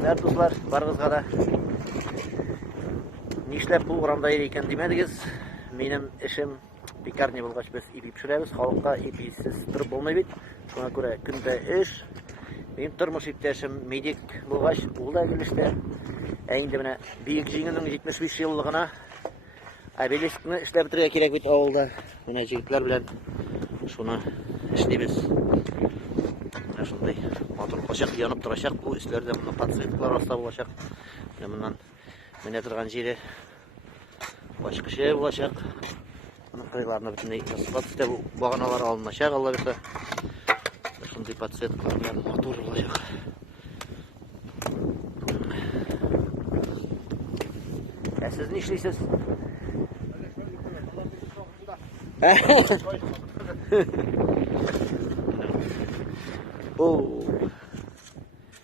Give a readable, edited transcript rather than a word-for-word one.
Дәрт дуслар, барыгызга да нишләп бу урамда екен димәдегез. Минем эшем пекарня булгач без ипи пешерәбез. Халыкка иписез торып булмый бит. Шуңа күрә көндә эш. Минем тормыш иптәшем медик булгач, ул да килештә. Инде менә биек җиңүнең 75 еллыгына обелискны эшләп бетерергә кирәк бит авылда. Менә җегетләр белән шуны эшлибез. Менә шундай матур качак янып торачак. Бу өсләрдә моны подсветкалар аста булачак. Моннан менә торган җире башкача булачак. Аны кырыйларны бөтенләй асфальтта бу баганалар алыначак, Алла бирсә. Шундай подсветкалар белән матур булачак. Siz ne işliysiniz? Oo.